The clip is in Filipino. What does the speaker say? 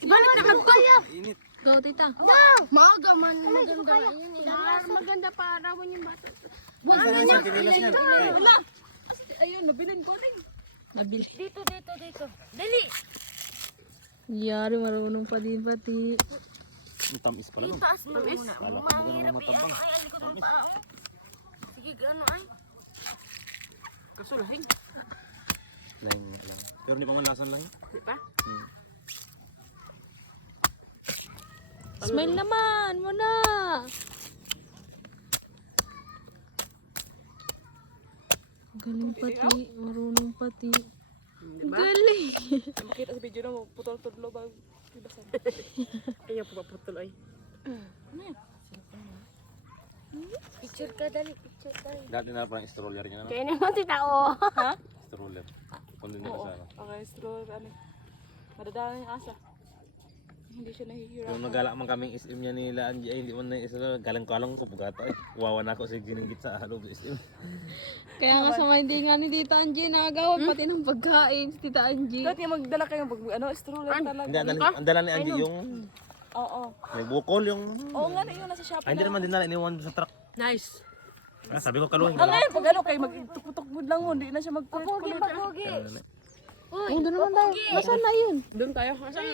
Ibalik na kaya. Init. Go, tita. Maaga man. Maganda para yung bata. Saan ang isang kinilas niyan? Wala. Ayun, nabilin ko rin. Nabili. Dito. Dali. Yari, marunong pa din pati. Ang tamis pala nun. Taas mo. Wala ko magandang matabang. Ay, alikod mo pa. Sige, ano ay. Kasulahing. Lang. Pero hindi pa man lasan lang. Di ba? Smile naman, muna. Galing pati, marunong pati. Galing. Makita sa video na mo, putol-tudlo ba? Ayaw po paputol ay. Picture ka, dali. Picture ka. Dati na parang stroller niya na. Kaya naman si tao. Ha? Stroller. Kung hindi Oo. ka sana. Okay, stroll, ano. Madadala yung asa. Hindi siya nahihirap. Kung nagala man kaming SM niya nila, ay hindi man na isa galang-kalang ko pagkata eh. Wawa na ako sa ginigit sa loob sa SM. Kaya nga sa hindi nga ni Tita Angie nakagawa pati ng pagkain si Tita Angie. Dapat nga magdala kayo ano, stroller talaga. Hindi, ang dala ni Angie yung Oo. may bukol yung... Oo nga na yun, nasa Shopee Ay, hindi na. naman din nila iniwan sa truck. Nice. Ah, sabi ko kaluhin Ah, ngayon, pag ano kayo, magtukutok lang mo, hindi na siya magkulit. Pogi. Oh, doon naman tayo. Nasaan na yun? Doon tayo.